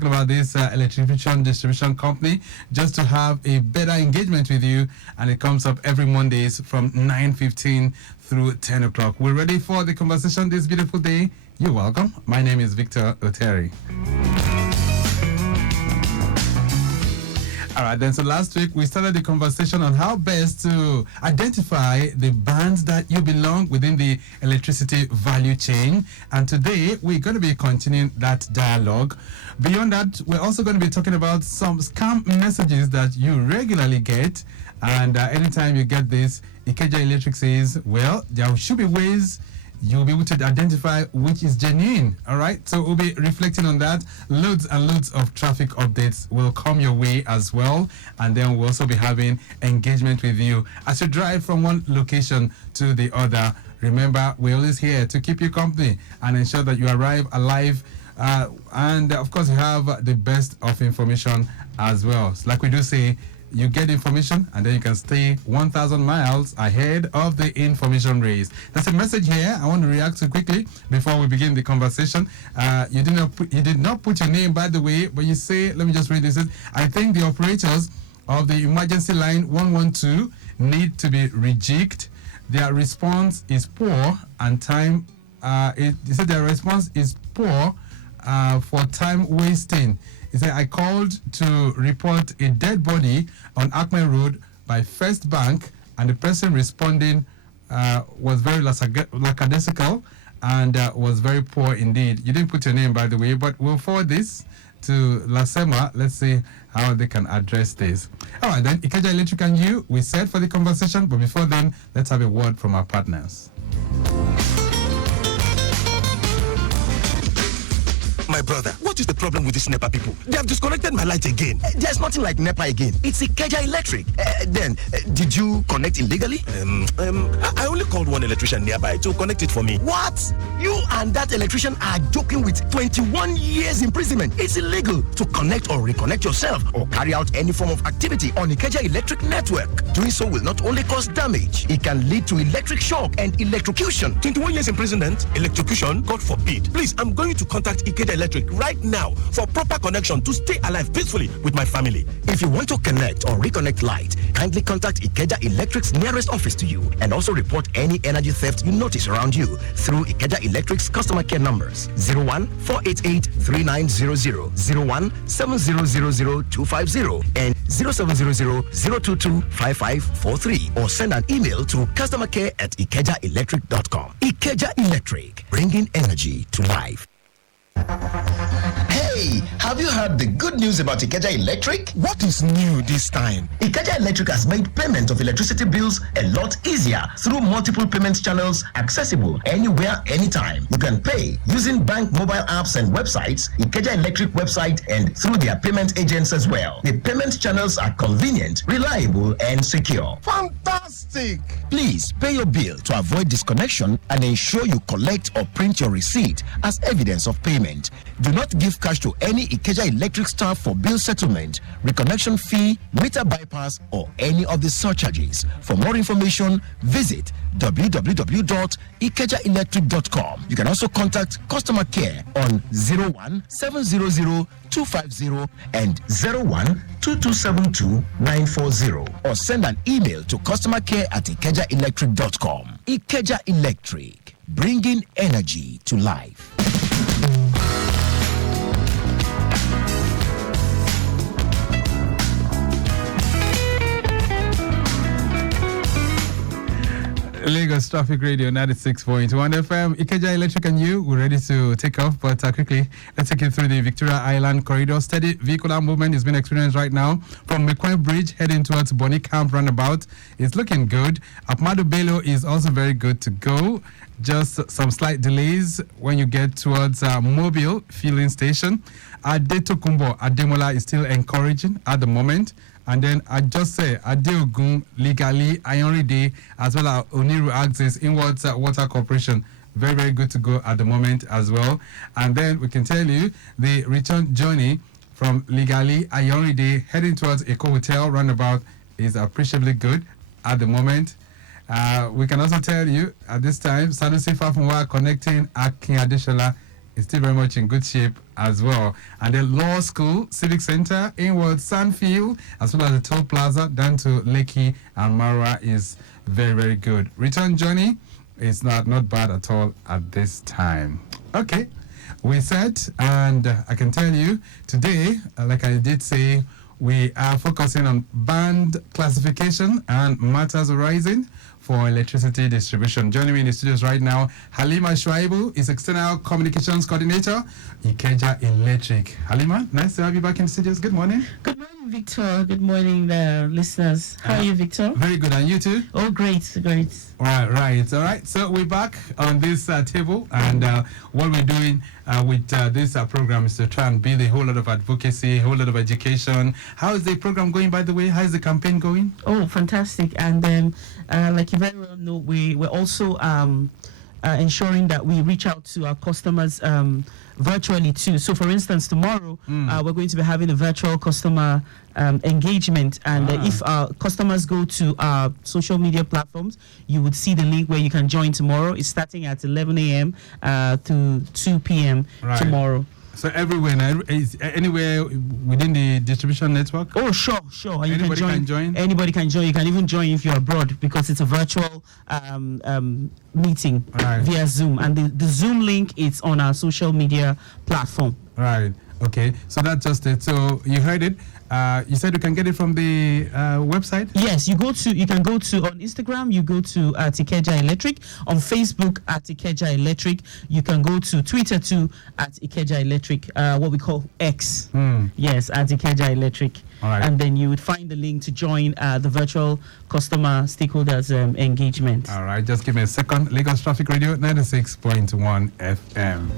talking about this electrification distribution company, just to have a better engagement with you. And it comes up every Mondays from 9:15 through 10 o'clock. We're ready for the conversation this beautiful day. You're welcome. My name is Victor Oteri. All right, then. So last week we started the conversation on how best to identify the bands that you belong within the electricity value chain. And today we're going to be continuing that dialogue. Beyond that, we're also going to be talking about some scam messages that you regularly get. And anytime you get this, Ikeja Electric says, well, there should be ways you'll be able to identify which is genuine. All right, so we'll be reflecting on that. Loads and loads of traffic updates will come your way as well, and then we'll also be having engagement with you as you drive from one location to the other. Remember, we're always here to keep you company and ensure that you arrive alive, and of course you have the best of information as well. So like we do say, you get information and then you can stay 1,000 miles ahead of the information race. That's a message here I want to react to quickly before we begin the conversation. You did not put your name, by the way, but you say, let me just read this. I think the operators of the emergency line 112 need to be rejigged. Their response is poor and time. They said their response is poor for time wasting. He said, I called to report a dead body on Acme Road by First Bank, and the person responding was very lackadaisical and was very poor indeed. You didn't put your name, by the way, but we'll forward this to Lasema. Let's see how they can address this. All right, then, Ikeja Electric and you, we said for the conversation, but before then, let's have a word from our partners. My brother, what is the problem with these NEPA people? They have disconnected my light again. There's nothing like NEPA again. It's Ikeja Electric. Did you connect illegally? I only called one electrician nearby to connect it for me. What? You and that electrician are joking with 21 years imprisonment. It's illegal to connect or reconnect yourself or carry out any form of activity on Ikeja Electric network. Doing so will not only cause damage, it can lead to electric shock and electrocution. 21 years imprisonment? Electrocution? God forbid. Please, I'm going to contact Ikeja Electric right now for proper connection to stay alive peacefully with my family. If you want to connect or reconnect light, kindly contact Ikeja Electric's nearest office to you and also report any energy theft you notice around you through Ikeja Electric's customer care numbers 01-488-3900, 01-7000-250 and 0700-022-5543, or send an email to customercare@ikejaelectric.com. Ikeja Electric, bringing energy to life. Hey, have you heard the good news about Ikeja Electric? What is new this time? Ikeja Electric has made payment of electricity bills a lot easier through multiple payment channels accessible anywhere, anytime. You can pay using bank mobile apps and websites, Ikeja Electric website, and through their payment agents as well. The payment channels are convenient, reliable, and secure. Fantastic! Please pay your bill to avoid disconnection and ensure you collect or print your receipt as evidence of payment. Do not give cash to any Ikeja Electric staff for bill settlement, reconnection fee, meter bypass, or any of the surcharges. For more information, visit www.ikejaelectric.com. You can also contact customer care on 01-700-250 and 01-2272-940, or send an email to customercare@ikejaelectric.com. Ikeja Electric, bringing energy to life. Lagos Traffic Radio 96.1 FM. Ikeja Electric and you, we're ready to take off, but quickly, let's take you through the Victoria Island corridor. Steady vehicular movement is being experienced right now from McQueen Bridge heading towards Bonny Camp roundabout. It's looking good. Apmadu Bello is also very good to go. Just some slight delays when you get towards Mobile Filling Station. Adetokunbo Ademola is still encouraging at the moment. And then I just say Adeogun, Legally, Ayanride, as well as Oniru Axis inwards Water Corporation. Very, very good to go at the moment as well. And then we can tell you the return journey from Legally, Ayanride, heading towards Eco Hotel roundabout is appreciably good at the moment. We can also tell you at this time, Sanusi Fafunwa connecting Akin Adeshola is still very much in good shape as well. And the Law School, Civic Center, Inward Sandfield, as well as the Toll Plaza down to Lekki and Marwa is very, very good. Return journey is not bad at all at this time. Okay, we said, and I can tell you today, like I did say, we are focusing on band classification and matters arising for electricity distribution. Joining me in the studios right now, Halima Shuaibu is External Communications Coordinator, Ikeja Electric. Halima, nice to have you back in the studios. Good morning. Good morning, Victor. Good morning, listeners. How are you, Victor? Very good. And you too? Oh, great. Right. All right. So we're back on this table, and what we're doing with this program is to try and build a whole lot of advocacy, a whole lot of education. How is the program going, by the way? How is the campaign going? Oh, fantastic. And like you very well know, we're also ensuring that we reach out to our customers virtually too. So for instance, tomorrow we're going to be having a virtual customer engagement, and if our customers go to our social media platforms, you would see the link where you can join tomorrow. It's starting at 11 a.m. To 2 p.m. tomorrow. So everywhere, anywhere within the distribution network? Oh, sure. And anybody can join? Anybody can join. You can even join if you're abroad, because it's a virtual meeting via Zoom. And the Zoom link is on our social media platform. Right. Okay. So that's just it. So you heard it. You said you can get it from the website? Yes, you can go to on Instagram, you go to Ikeja Electric, on Facebook at Ikeja Electric, you can go to Twitter too at Ikeja Electric, what we call X. Yes, at Ikeja Electric. All right. And then you would find the link to join the virtual customer stakeholders engagement. All right, just give me a second. Lagos Traffic Radio 96.1 FM.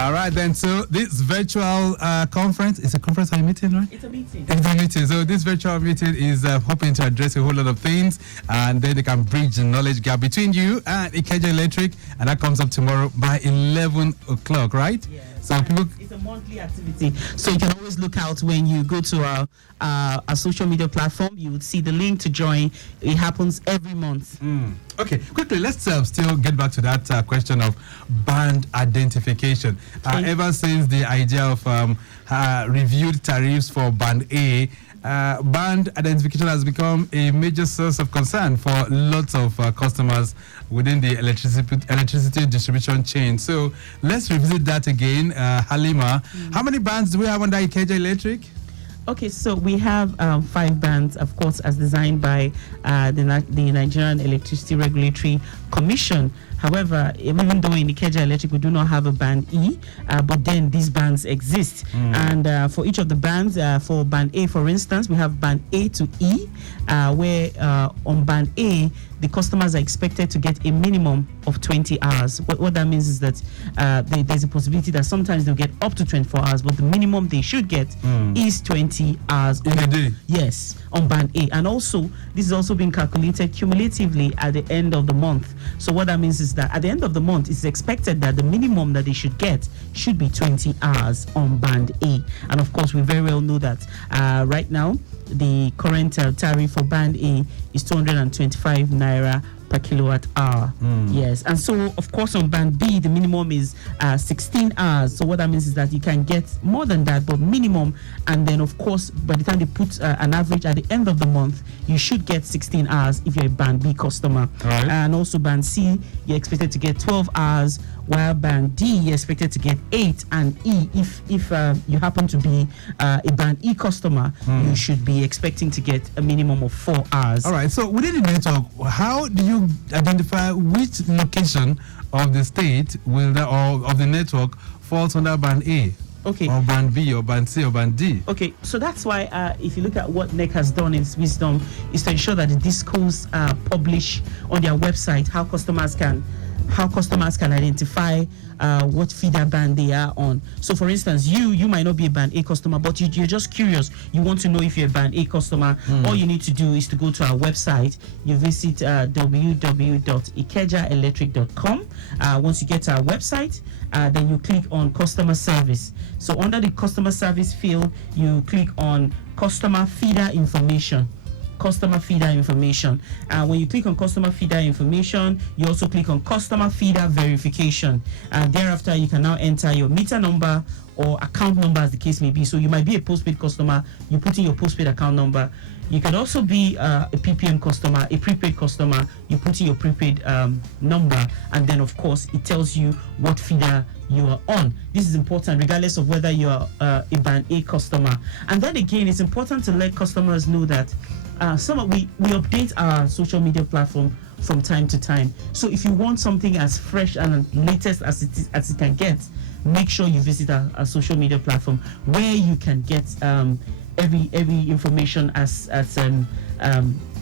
All right, then. So this virtual conference is a conference or a meeting, right? It's a meeting. It's a meeting. So this virtual meeting is hoping to address a whole lot of things, and then they can bridge the knowledge gap between you and Ikeja Electric, and that comes up tomorrow by 11 o'clock, right? Yes. So people. It's a monthly activity, so you can always look out when you go to our social media platform. You would see the link to join. It happens every month. Okay, quickly, let's still get back to that question of band identification. Ever since the idea of reviewed tariffs for Band A, band identification has become a major source of concern for lots of customers within the electricity distribution chain. So let's revisit that again. Halima, how many bands do we have under Ikeja Electric? Okay, so we have 5 bands, of course, as designed by the Nigerian Electricity Regulatory Commission. However, even though in Ikeja Electric we do not have a band E, but then these bands exist. And for each of the bands, for band A, for instance, we have band A to E, where on band A, the customers are expected to get a minimum of 20 hours. What that means is that there's a possibility that sometimes they'll get up to 24 hours, but the minimum they should get is 20 hours. In a day? Yes, on band A. And also, this is also being calculated cumulatively at the end of the month. So what that means is that at the end of the month, it's expected that the minimum that they should get should be 20 hours on band A. And of course, we very well know that right now, the current tariff for band A is 225 naira per kilowatt hour. Yes, and so of course on band B the minimum is 16 hours. So what that means is that you can get more than that, but minimum. And then of course by the time they put an average at the end of the month, you should get 16 hours if you're a band B customer. Right. And also band C, you're expected to get 12 hours, while band D you're expected to get 8, and E, if you happen to be a band E customer, you should be expecting to get a minimum of 4 hours. All right, so within the network, how do you identify which location of the state will or of the network falls under band A? Okay. Or band B, or band C, or band D? Okay, so that's why if you look at what NEC has done in its wisdom, is to ensure that the discos publish on their website how customers can how customers can identify what feeder band they are on. So for instance, you might not be a band A customer, but you're just curious. You want to know if you're a band A customer. All you need to do is to go to our website. You visit www.ikejaelectric.com. Once you get to our website, then you click on customer service. So under the customer service field, you click on customer feeder information. Customer feeder information. When you click on customer feeder information, you also click on customer feeder verification, and thereafter you can now enter your meter number or account number, as the case may be. So you might be a postpaid customer, you put in your postpaid account number. You can also be a PPM customer, a prepaid customer, you put in your prepaid number, and then of course it tells you what feeder you are on. This is important regardless of whether you are a band A customer. And then again, it's important to let customers know that we update our social media platform from time to time. So if you want something as fresh and latest as it can get, make sure you visit our social media platform, where you can get every information as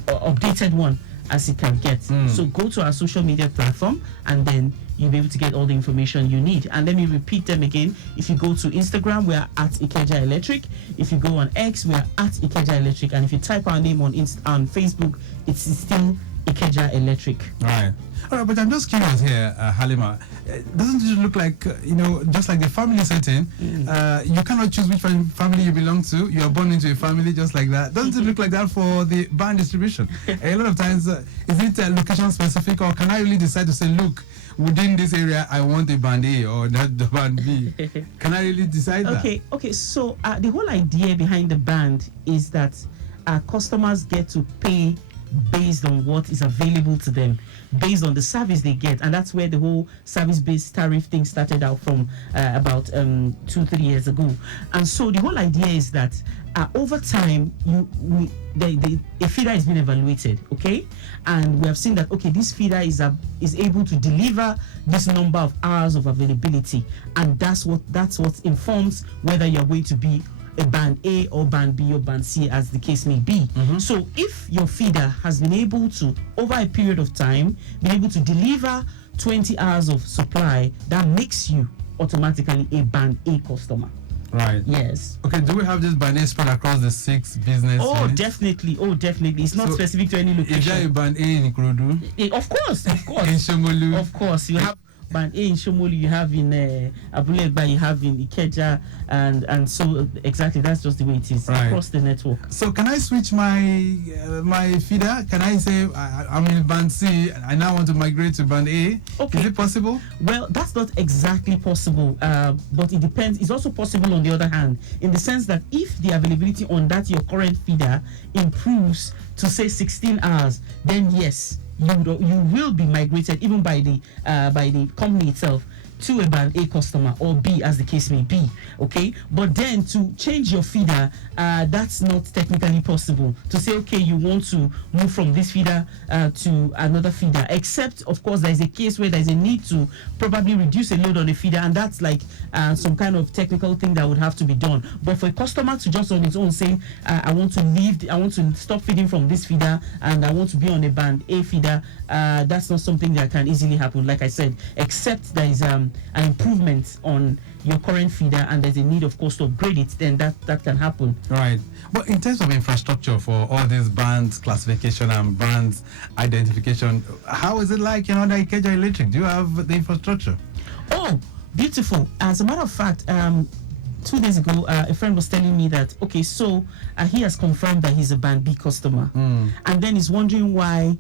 updated one as it can get. So go to our social media platform, and then you'll be able to get all the information you need. And let me repeat them again. If you go to Instagram, we are at Ikeja Electric. If you go on X, we are at Ikeja Electric. And if you type our name on Facebook, it's still Ikeja Electric. All right, but I'm just curious here, Halima. Doesn't it look like, just like the family setting, you cannot choose which family you belong to. You are born into a family just like that. Doesn't it look like that for the band distribution? A lot of times, is it location specific, or can I really decide to say, look, within this area, I want a band A or that the band B? Can I really decide that? Okay. So the whole idea behind the band is that customers get to pay based on what is available to them, based on the service they get, and that's where the whole service-based tariff thing started out from about 2-3 years ago. And so the whole idea is that over time, a feeder is being evaluated, okay, and we have seen that this feeder is able to deliver this number of hours of availability, and that's what informs whether you're going to be a band A or band B or band C, as the case may be. So if your feeder has been able to, over a period of time, be able to deliver 20 hours of supply, that makes you automatically a band A customer. Right. Yes. Okay, do we have this band A spread across the 6 business units? Definitely. It's not specific to any location. Is there a band A in Ikorodu? Of course. In Shomolu? Of course. You have band A in Shomolu, you have in Abule, you have in Ikeja, and so exactly that's just the way it is across the network. So can I switch my feeder? Can I say I'm in band C, I now want to migrate to band A? Okay. Is it possible? Well, that's not exactly possible, but it depends. It's also possible on the other hand, in the sense that if the availability on that your current feeder improves to say 16 hours, then yes, you will be migrated even by the company itself to a band A customer, or B, as the case may be. Okay, but then to change your feeder, that's not technically possible. To say, okay, you want to move from this feeder to another feeder, except of course there is a case where there is a need to probably reduce a load on the feeder, and that's like some kind of technical thing that would have to be done. But for a customer to just on its own say, I want to stop feeding from this feeder and I want to be on a band A feeder, that's not something that can easily happen, like I said, except there is an improvement on your current feeder and there's a need, of course, to upgrade it, then that can happen. Right. But in terms of infrastructure for all these bands classification and bands identification, how is it like under Ikeja Electric? Do you have the infrastructure? Oh, beautiful. As a matter of fact, 2 days ago, a friend was telling me that, okay, so he has confirmed that he's a band B customer, and then he's wondering why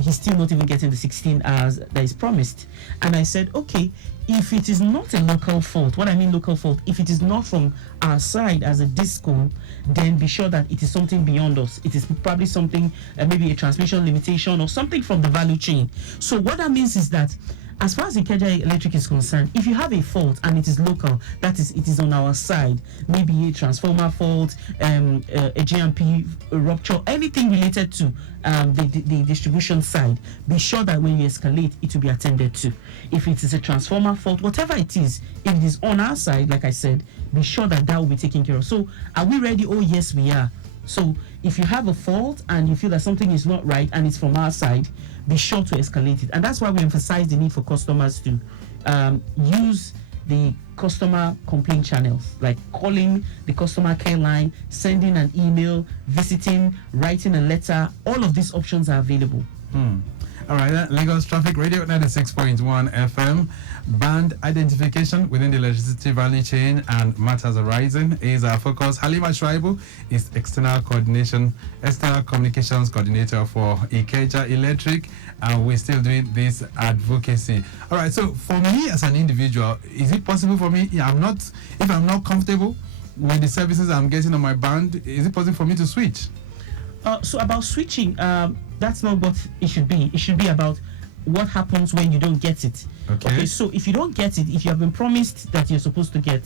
he's still not even getting the 16 hours that is promised. And I said, okay, if it is not a local fault, what I mean local fault, if it is not from our side as a disco, then be sure that it is something beyond us. It is probably something, maybe a transmission limitation or something from the value chain. So what that means is that as far as Ikeja Electric is concerned, if you have a fault and it is local, that is, it is on our side, maybe a transformer fault, a GMP rupture, anything related to the distribution side, be sure that when you escalate, it will be attended to. If it is a transformer fault, whatever it is, if it is on our side, like I said, be sure that will be taken care of. So are we ready? Oh, yes, we are. So if you have a fault and you feel that something is not right and it's from our side, be sure to escalate it. And that's why we emphasize the need for customers to use the customer complaint channels, like calling the customer care line, sending an email, visiting, writing a letter. All of these options are available. All right, Lagos Traffic Radio 96.1 FM. Band identification within the electricity value chain and matters arising is our focus. Halima Shuaibu is external communications coordinator for Ikeja Electric, and we're still doing this advocacy. All right, so for me as an individual, is it possible for me, if I'm not comfortable with the services I'm getting on my band, is it possible for me to switch? So about switching, that's not what it should be. It should be about what happens when you don't get it. Okay, so if you don't get it, if you have been promised that you're supposed to get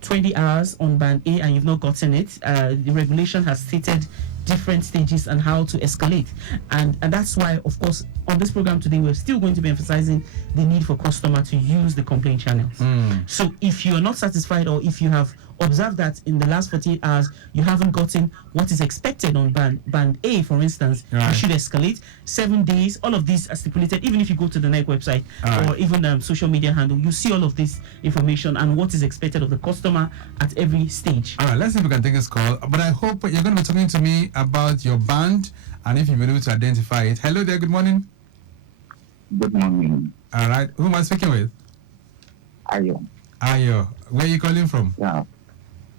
20 hours on band A and you've not gotten it, the regulation has stated different stages and how to escalate, and that's why, of course, on this program today we're still going to be emphasizing the need for customer to use the complaint channels. So if you're not satisfied, or if you have observed that in the last 48 hours you haven't gotten what is expected on band A, for instance, you should escalate. 7 days, all of these are stipulated. Even if you go to the NEC website or even social media handle, you see all of this information and what is expected of the customer at every stage. All right, let's see if we can take this call. But I hope you're going to be talking to me about your band and if you've been able to identify it. Hello there, good morning. Good morning. All right, who am I speaking with? Ayo. Where are you calling from? Yeah,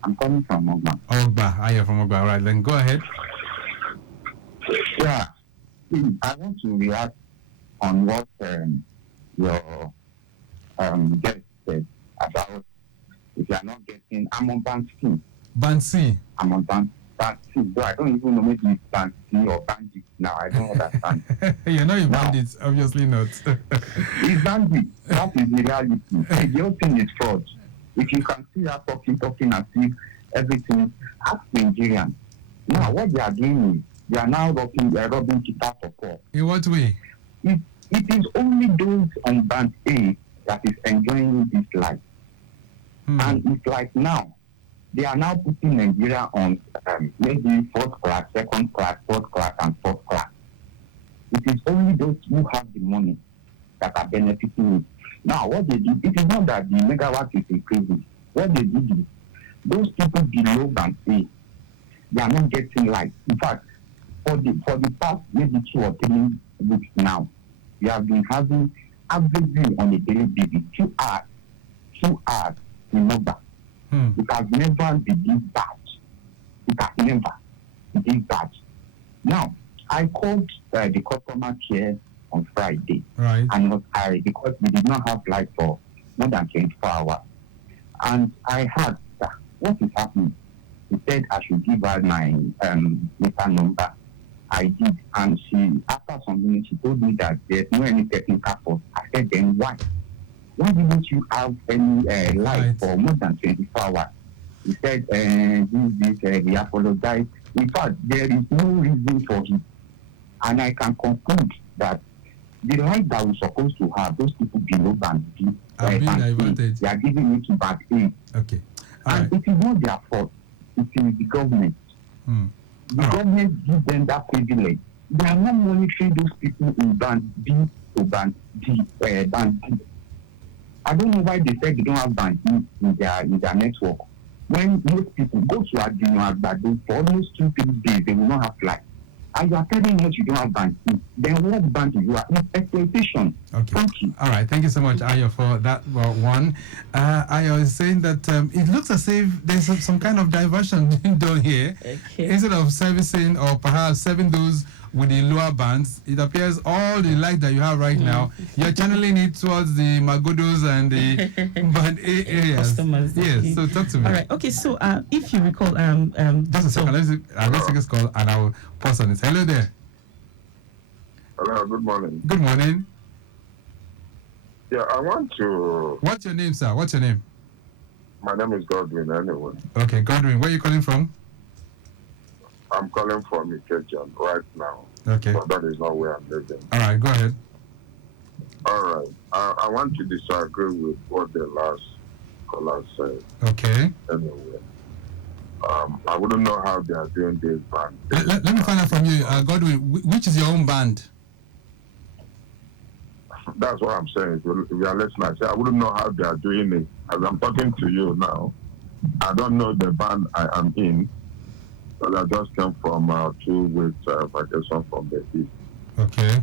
I'm calling from Ogba. Ayo from Ogba. All right, then go ahead. Yeah, I want to react on what your guest said about if you are not getting. I'm on band C. Band C? I'm on band C. Though I don't even know maybe it's band C or bandit now. I don't understand. You're not a bandit, obviously not. It's bandit. That is the reality. The whole thing is fraud. If you can see her talking as if everything, ask Nigerians. Now, what they are doing is they are now robbing Kita for poor. In what way? It is only those on band A that is enjoying this life. And it's like now, they are now putting Nigeria on maybe fourth class, second class, third class, and fourth class. It is only those who have the money that are benefiting it. Now, what they do, it is not that the megawatt is increasing. What they do is, those people below band A, they are not getting light. In fact, for the past maybe 2 or 3 weeks now, we have been having averagely on a daily basis 2 hours in number. It has never been this bad. It has never been this bad. Now, I called the customer care on Friday, right? And was because we did not have light for more than 24 hours. And I had what is happening. He said I should give her my meter number. I did, and after some minutes she told me that there's no any technical fault. I said, then why? Why didn't you have any light for more than 24 hours? He said, we apologize. In fact, there is no reason for it. And I can conclude that the light that we're supposed to have, those people below band B, they are giving it to band A. Okay. And it is not their fault. It is the government. The government gives them that privilege. They are not monitoring those people in band B to band D. I don't know why they said they don't have band D in their network. When most people go to Adino Agbado for almost 2-3 days, they will not have light. And you are telling us you don't have band D. Then what band do you are? It's exploitation. Okay. Thank you. All right. Thank you so much, Ayo, for that one. Ayo is saying that it looks as if there's some kind of diversion being done here. Okay. Instead of servicing or perhaps serving those with the lower bands, it appears all the light that you have right now, you're channeling it towards the Magodos and the band A areas. Customers. Yes, so talk to me. All right, okay, so if you recall... just a second, let's take this call and I'll pause on it. Hello there. Hello, good morning. Good morning. Yeah, I want to... What's your name, sir? What's your name? My name is Godwin, anyway. Okay, Godwin, where are you calling from? I'm calling from Ikeja right now. Okay. But that is not where I'm living. All right, go ahead. All right. I want to disagree with what the last caller said. Okay. Anyway. I wouldn't know how they are doing this band. Let me find out from you, Godwin. Which is your own band? That's what I'm saying. If you are listening, I say I wouldn't know how they are doing it. As I'm talking to you now, I don't know the band I am in, but I just came from 2 weeks vacation from the east. Okay.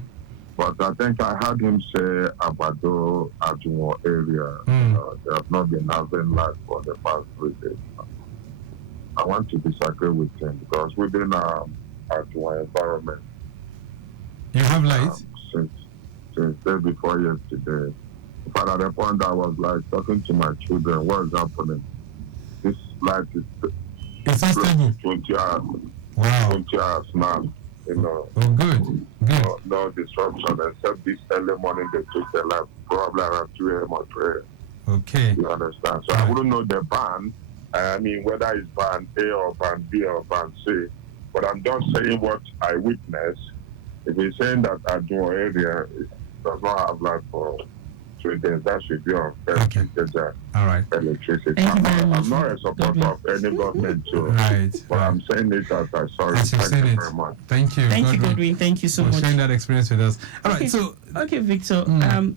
But I think I heard him say Abado, Ajumo area. They have not been having light for the past 3 days. I want to disagree with him because within Ajumo environment, You have light? Since day before yesterday. In fact, at the point I was like talking to my children, what is happening? This light is It's not stable. 20 hours. Wow. 20 hours now. You know. Oh, good. Good. No disruption except this early morning they took the light, probably around 2 a.m. or 3 a.m. Okay. You understand? So I wouldn't know the band. I mean, whether it's band A or band B or band C. But I'm just saying what I witnessed. If he's saying that Ajumo area does not have light for 3 days, that should be on Okay. All right. electricity. Thank you very much. I'm not a supporter of any government too. Right. But I'm saying it as I saw it. As you've Thank seen you it. very much. Thank you. Thank you, Godwin. Thank you so for much. sharing that experience with us. All right. Okay. So, Okay, Victor.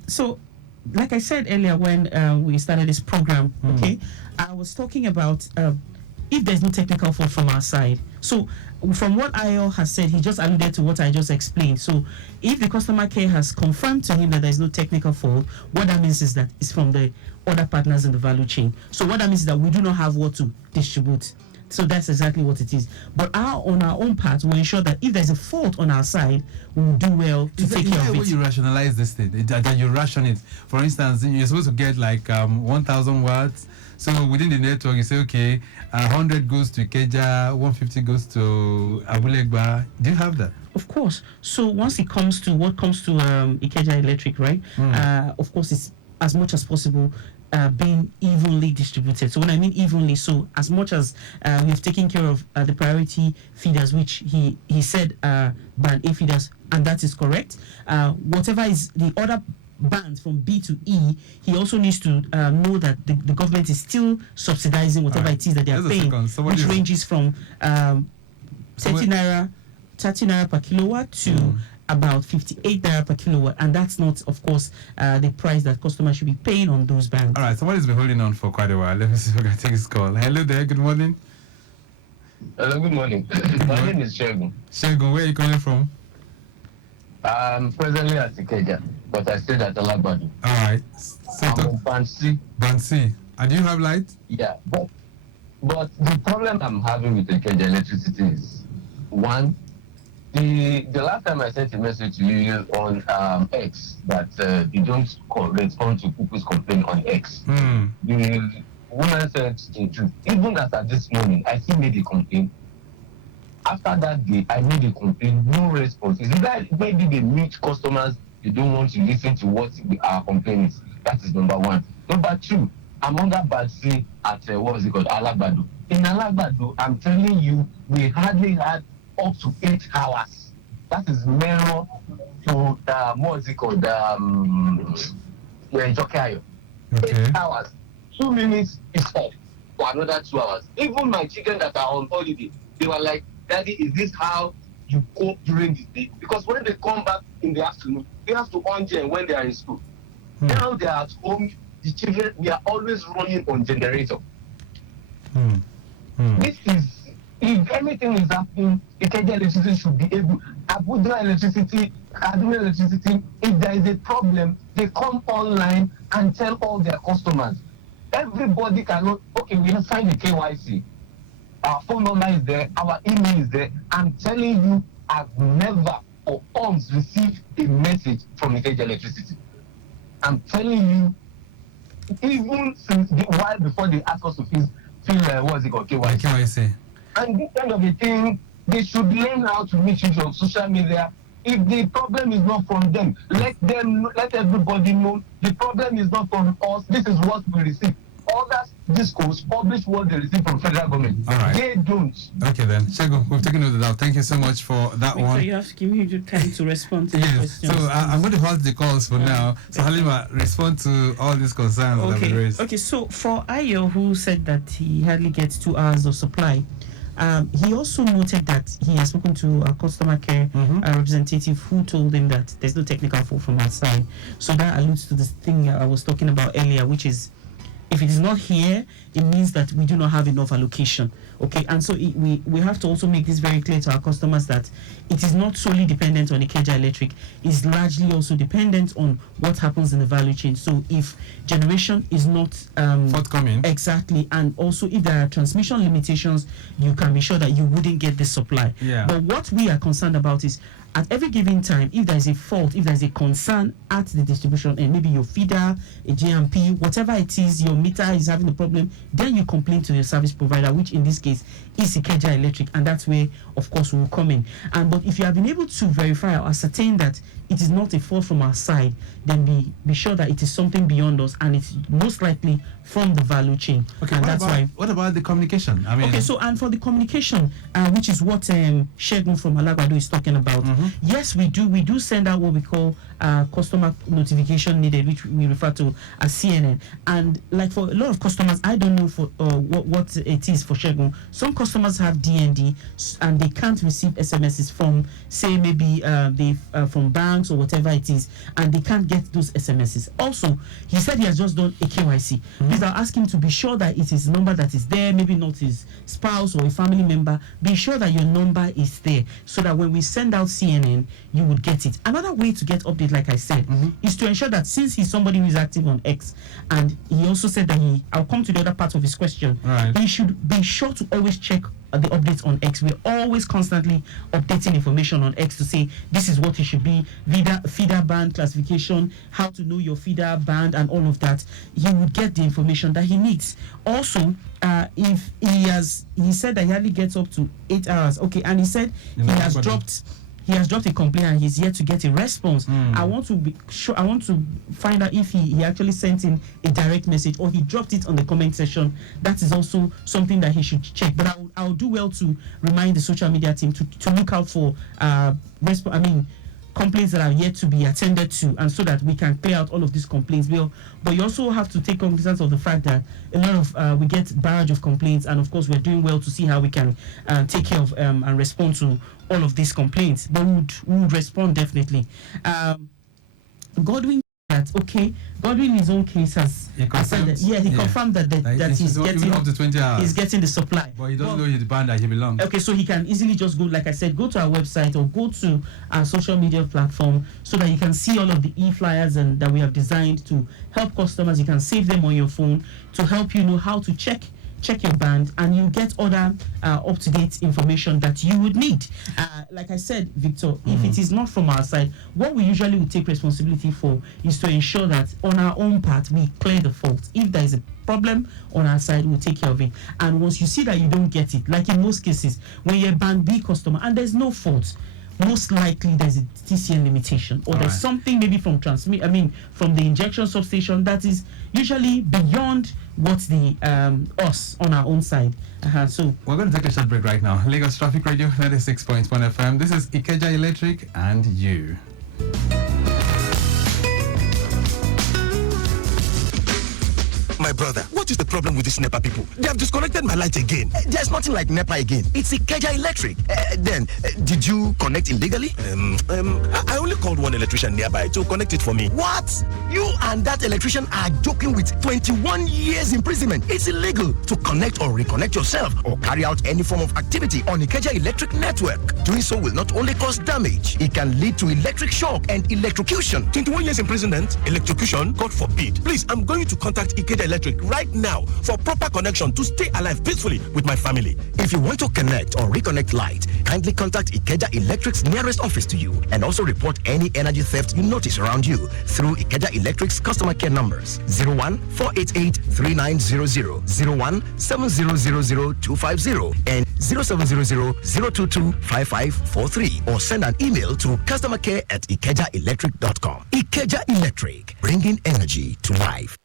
So, like I said earlier when we started this program, okay, I was talking about if there's no technical fault from our side. So, from what Ayo has said, he just alluded to what I just explained. So, if the customer care has confirmed to him that there's no technical fault, what that means is that it's from the other partners in the value chain. So, what that means is that we do not have what to distribute. So that's exactly what it is. But on our own part, we ensure that if there's a fault on our side, we'll do well to take care of it. You rationalize this thing, that you ration it. For instance, you're supposed to get like 1,000 watts. So within the network, you say, okay, 100 goes to Ikeja, 150 goes to Abulegba. Do you have that? Of course. So once it comes to Ikeja Electric, right? Of course, it's as much as possible being evenly distributed. So when I mean evenly, so as much as we have taken care of the priority feeders, which he said band A feeders, and that is correct. Whatever is the other bands from B to E, he also needs to know that the government is still subsidizing whatever it is that they are paying, which ranges from 30 naira per kilowatt to about 58 naira per kilowatt, and that's not, of course, the price that customers should be paying on those bands. All right, somebody's been holding on for quite a while. Let me see if I can take this call. Hello there, good morning. Hello, good morning. My name is Shuaibu. Shuaibu, where are you calling from? I'm presently at Ikeja, but I stayed at Alabado. All right. So I'm on Bansi. Bansi. And do you have light? Yeah, but the problem I'm having with Ikeja electricity is, one, the last time I sent a message to you on X that you don't respond to people's complaint on X. The woman said the truth. Even as at this morning, I still made a complaint. After that day, I made a complaint, no response. Is that maybe they meet customers, they don't want to listen to what our complaint is? That is number one. Number two, I'm under Batsi at Alabado. In Alabado, I'm telling you, we hardly had up to 8 hours. That is mirror to what's it called? Jokayo. 8 hours. 2 minutes is off for another 2 hours. Even my children that are on holiday, they were like, Daddy, is this how you cope during the day? Because when they come back in the afternoon, they have to on gen when they are in school. Now they are at home, the children, we are always running on generator. This is, if anything is happening, Ikeja electricity should be able, Abuja electricity, Kaduna electricity, if there is a problem, they come online and tell all their customers. Everybody cannot, okay, we have signed the KYC. Our phone number is there, our email is there. I'm telling you, I've never or once received a message from Ikeja electricity. I'm telling you, even since the while before they ask us to fill what's it called, KYC. And this kind of a thing, they should learn how to make use of social media. If the problem is not from them, let everybody know the problem is not from us. This is what we receive. Others discos publish what they receive from federal government. All right. They don't. Okay then, Shuaibu, we've taken note of that. Thank you so much for that one. So you have to give me the time to respond to the Yes, questions. so I'm going to hold the calls for now. So Halima, respond to all these concerns that have been raised. Okay, so for Ayo, who said that he hardly gets 2 hours of supply, he also noted that he has spoken to a customer care representative who told him that there's no technical fault from our side. So that alludes to this thing I was talking about earlier, which is if it is not here, it means that we do not have enough allocation. Okay, and so we have to also make this very clear to our customers that it is not solely dependent on Ikeja Electric. It's largely also dependent on what happens in the value chain. So if generation is not forthcoming, exactly, and also if there are transmission limitations, you can be sure that you wouldn't get the supply. Yeah. But what we are concerned about is at every given time, if there is a fault, if there is a concern at the distribution end, maybe your feeder, a JMP, whatever it is, your meter is having a problem, then you complain to your service provider, which in this case is Ikeja Electric, and that's where, of course, we will come in. But if you have been able to verify or ascertain that it is not a fault from our side, then be sure that it is something beyond us, and it's most likely from the value chain. Okay, and what about the communication? I mean, okay, so and for the communication, which is what Shegun from Alagbado is talking about. Yes, we do send out what we call customer notification needed, which we refer to as CNN. And like for a lot of customers, I don't know for what it is for Shegun. Some customers have DND and they can't receive SMSs from, say, maybe from banks or whatever it is, and they can't get those SMSs. Also, he said he has just done a KYC. Please, I'll ask him to be sure that it is number that is there, maybe not his spouse or a family member. Be sure that your number is there so that when we send out CNN, you would get it. Another way to get update, like I said, is to ensure that since he's somebody who is active on X, and he also said that I'll come to the other part of his question, he should be sure to always check the updates on X. We're always constantly updating information on X to say this is what it should be, feeder band classification, how to know your feeder band, and all of that. He would get the information that he needs. Also, if he said that he hardly gets up to 8 hours, okay, and he said he has dropped a complaint and he's yet to get a response. I want to be sure. I want to find out if he actually sent in a direct message or he dropped it on the comment section. That is also something that he should check. But I'll do well to remind the social media team to look out for complaints that are yet to be attended to, and so that we can clear out all of these complaints. But you also have to take cognizance of the fact that a lot of we get barrage of complaints, and of course we're doing well to see how we can take care of and respond to all of these complaints. But we would respond definitely. Godwin, Godwin in his own case has said that, he confirmed that he's getting up to 20 hours. He's getting the supply. But he doesn't know the band that he belongs. Okay, so he can easily just go, like I said, go to our website or go to our social media platform so that you can see all of the e-flyers and that we have designed to help customers. You can save them on your phone to help you know how to check your band, and you get other up-to-date information that you would need. Like I said, Victor, if it is not from our side, what we usually would take responsibility for is to ensure that on our own part, we clear the fault. If there is a problem on our side, we'll take care of it. And once you see that you don't get it, like in most cases, when you're a band B customer and there's no fault, most likely there's a TCN limitation, or there's something maybe from from the injection substation that is usually beyond what the us on our own side. So we're going to take a short break right now. Lagos Traffic Radio 96.1 FM. This is Ikeja Electric and you. My brother, what is the problem with these NEPA people? They have disconnected my light again. There's nothing like NEPA again. It's Ikeja Electric. Did you connect illegally? I only called one electrician nearby to connect it for me. What? You and that electrician are joking with 21 years imprisonment. It's illegal to connect or reconnect yourself or carry out any form of activity on Ikeja Electric network. Doing so will not only cause damage, it can lead to electric shock and electrocution. 21 years imprisonment? Electrocution? God forbid. Please, I'm going to contact Ikeja Electric right now for proper connection to stay alive peacefully with my family. If you want to connect or reconnect light, kindly contact Ikeja Electric's nearest office to you, and also report any energy theft you notice around you through Ikeja Electric's customer care numbers 01-488-3900, 01-7000-250, and 0700-022-5543, or send an email to customercare@ikejaelectric.com. Ikeja Electric, bringing energy to life.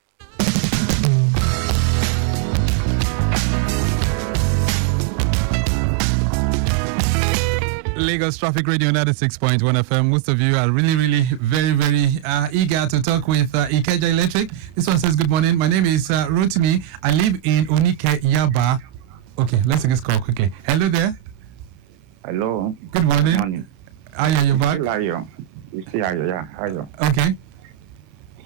Lagos Traffic Radio 96.1 FM. Most of you are really, very eager to talk with Ikeja Electric. This one says, good morning. My name is Rotimi. I live in Ikeja. Okay, let's take this call quickly. Hello there. Hello. Good morning. Good morning. Ayo, you're back. Ayo. You see Ayo, yeah. Ayo. Okay.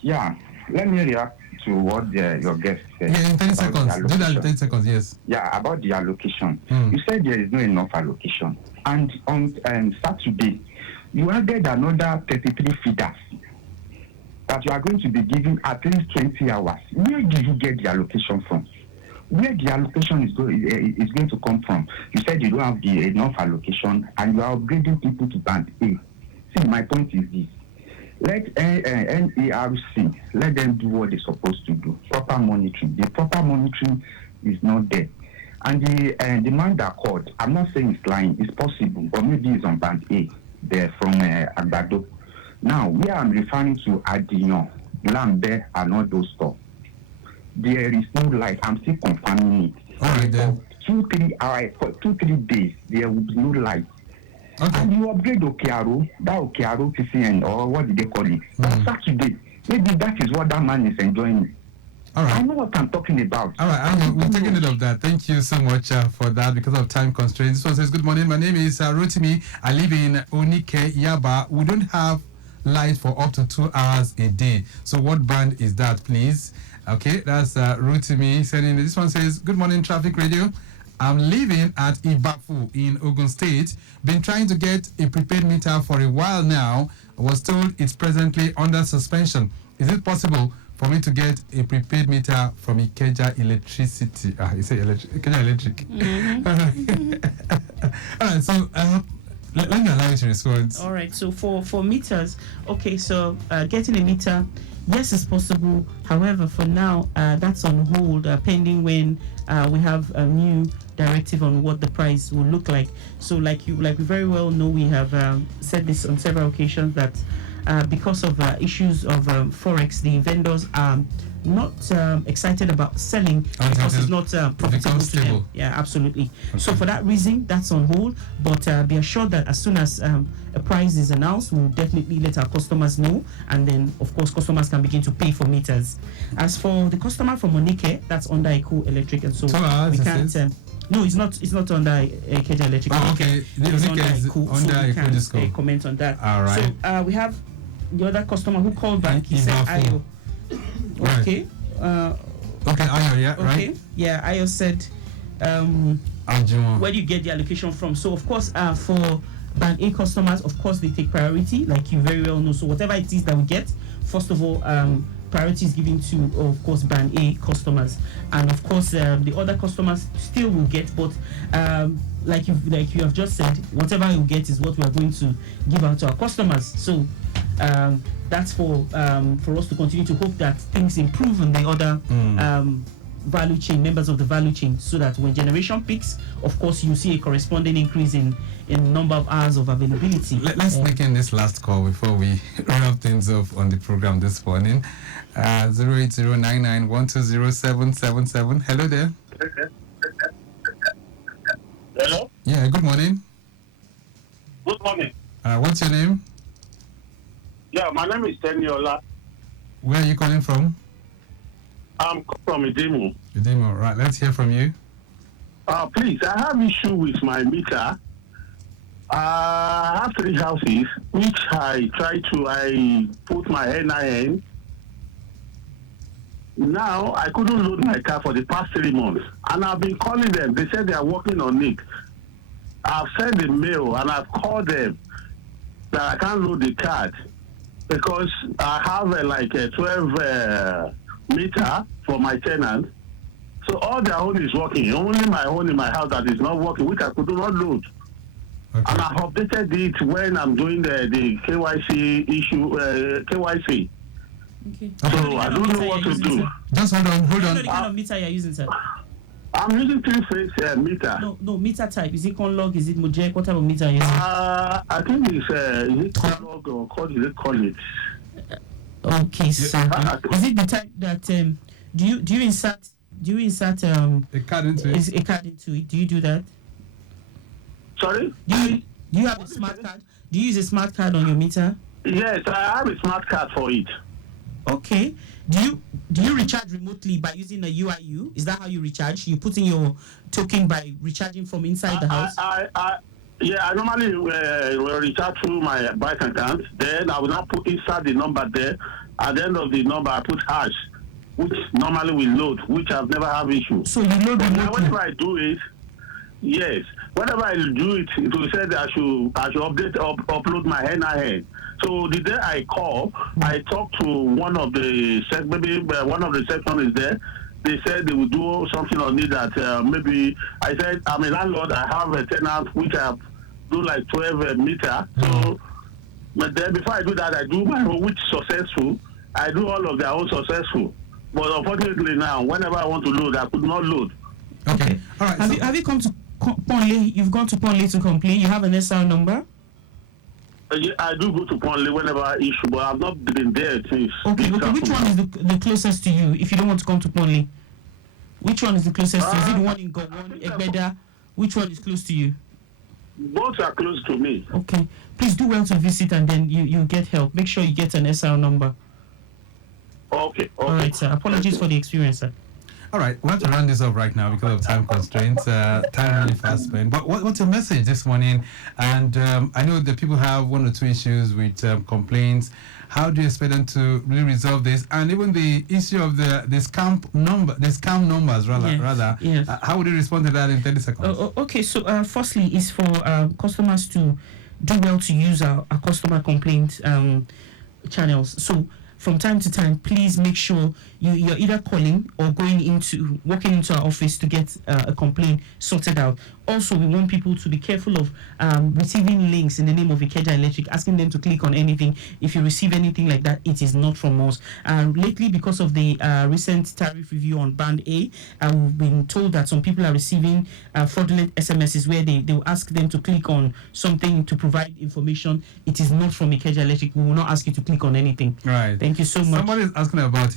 Yeah. Let me react to what your guest said. Yeah, in 30 seconds. Do that in 30 seconds, yes. Yeah, about the allocation. You said there is no enough allocation. And on Saturday, you added another 33 feeders that you are going to be giving at least 20 hours. Where do you get the allocation from? Where the allocation is going to come from? You said you don't have enough allocation and you are upgrading people to band A. See, my point is this. Let NERC, let them do what they're supposed to do. Proper monitoring. The proper monitoring is not there. And the demand accord, I'm not saying it's lying, it's possible, but maybe it's on band A, there from Agbado. Now, where I'm referring to Adiyon, Lambe, and all those stuff, there is no light. I'm still confirming it. All right, then. For 2-3 days, there will be no light. Okay. And you upgrade Okearo, that Okearo PCN, or what did they call it? On Saturday, maybe that is what that man is enjoying. All right. I know what I'm talking about. All right, we're taking note of that. Thank you so much for that because of time constraints. This one says, good morning. My name is Rotimi. I live in Ikeja. We don't have light for up to 2 hours a day. So what band is that, please? Okay, that's Rotimi sending. This one says, good morning, Traffic Radio. I'm living at Ibafu in Ogun State. Been trying to get a prepaid meter for a while now. I was told it's presently under suspension. Is it possible for me to get a prepaid meter from Ikeja Electricity? You say Ikeja Electric. Mm-hmm. All right, so let me allow you to respond. All right, so for meters, okay, so getting a meter, yes, it's possible. However, for now, that's on hold, pending when we have a new directive on what the price will look like. So, like we very well know, we have said this on several occasions that because of issues of forex, the vendors are not excited about selling because it's not profitable to them. Yeah, absolutely. Okay. So for that reason, that's on hold. But be assured that as soon as a price is announced, we'll definitely let our customers know, and then of course customers can begin to pay for meters. As for the customer from Onike, that's under Eco Electric, and so we can't. No, it's not. It's not under Ikeja Electric. Oh, okay. It's under Eco, so we can't comment on that. All right. So we have the other customer who called back. He said, "Ayo." Okay. Okay, Ayo, yeah, okay. right? Yeah, Ayo said, where do you get the allocation from? So, of course, for Band A customers, of course, they take priority, like you very well know. So, whatever it is that we get, first of all, priority is given to, of course, Band A customers. And, of course, the other customers still will get, but like you have just said, whatever you get is what we are going to give out to our customers. So, that's for us to continue to hope that things improve in the other value chain, members of the value chain, so that when generation peaks, of course, you see a corresponding increase in number of hours of availability. Let's make in this last call before we wrap things up on the program this morning. 08099120777. Hello there. Hello? Yeah, good morning. Good morning. What's your name? Yeah, my name is Teniola. Where are you calling from? I'm from Idemo. Idemo, right. Let's hear from you. Please, I have issue with my meter. I have 3 houses, which I put my NIN. Now, I couldn't load my car for the past 3 months. And I've been calling them. They said they are working on it. I've sent a mail and I've called them that I can't load the card because I have a 12 meter for my tenant. So all their own is working. Only my own in my house that is not working, which I could not load. Okay. And I've updated it when I'm doing the KYC issue, KYC. Okay. So I don't know what to do. Just hold on. I don't know the kind of meter you're using, sir. I'm using 3-phase meter. No, meter type. Is it Conlog? Is it Mojek? What type of meter are you using? I think it's is it Conlog or what is it called it? Okay, so is it the type that do you insert a card into it? Is a card into it? Do you do that? Sorry? Do Do you have a smart card? Do you use a smart card on your meter? Yes, I have a smart card for it. Okay. Do you recharge remotely by using a UIU? Is that how you recharge? You put in your token by recharging from inside the house? I normally will recharge through my bank account. Then I will now put inside the number there. At the end of the number, I put hash, which normally will load, which I've never have issue. So you load remotely? Whenever I do it, yes. Whenever I do it, it will say that I should upload my NIN. So the day I call, I talk to one of the one of the section is there. They said they will do something on it that maybe I said I'm a landlord. I have a tenant which I do like 12 meter. So, but then before I do that, I do my own which successful. I do all of their own successful. But unfortunately now, whenever I want to load, I could not load. Okay. All right. Have you come to Ponle? You've gone to Ponle to complain. You have an SR number? I do go to Ponle whenever I issue, but I've not been there since. Okay. Which one is the closest to you? If you don't want to come to Ponle, which one is the closest to you? Is it the one in Gowon, Ikeja? Which one is close to you? Both are close to me. Okay. Please do well to visit, and then you get help. Make sure you get an SR number. Okay. All right, sir. Apologies for the experience, sir. All right, we have to round this up right now because of time constraints. Time really fast spent. But what's your message this morning? And I know that people have one or two issues with complaints. How do you expect them to really resolve this? And even the issue of the scam numbers, rather. Yes. How would you respond to that in 30 seconds? Okay, so firstly, is for customers to do well to use our customer complaint channels. So from time to time, please make sure you're either calling or walking into our office to get a complaint sorted out. Also, we want people to be careful of receiving links in the name of Ikeja Electric, asking them to click on anything. If you receive anything like that, it is not from us. Lately, because of the recent tariff review on Band A, we've been told that some people are receiving fraudulent SMSs where they will ask them to click on something to provide information. It is not from Ikeja Electric. We will not ask you to click on anything. Right. Thank you so much. Somebody is asking about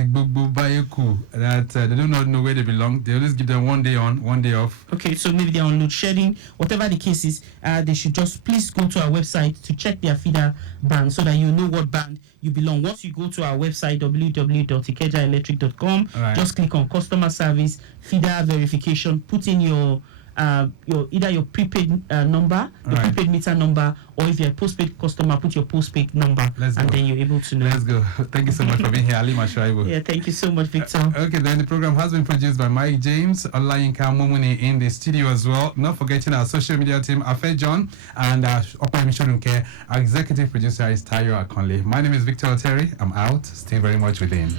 Bayeku, that they do not know where they belong. They always give them 1 day on, 1 day off. Okay, so maybe they're on load shedding. Whatever the case is, they should just please go to our website to check their feeder band so that you know what band you belong. Once you go to our website, www.ikejaelectric.com, just click on customer service, feeder verification, put in your either your prepaid number, your prepaid meter number, or if you're a postpaid customer, put your postpaid number, then you're able to know. Let's go. Thank you so much for being here, Halima Shuaibu. Yeah, thank you so much, Victor. Okay, then the program has been produced by Mike James, Olayinka Momuni in the studio as well. Not forgetting our social media team, Afe John, and our executive producer is Tayo Akonle. My name is Victor Oteri. I'm out. Stay very much within.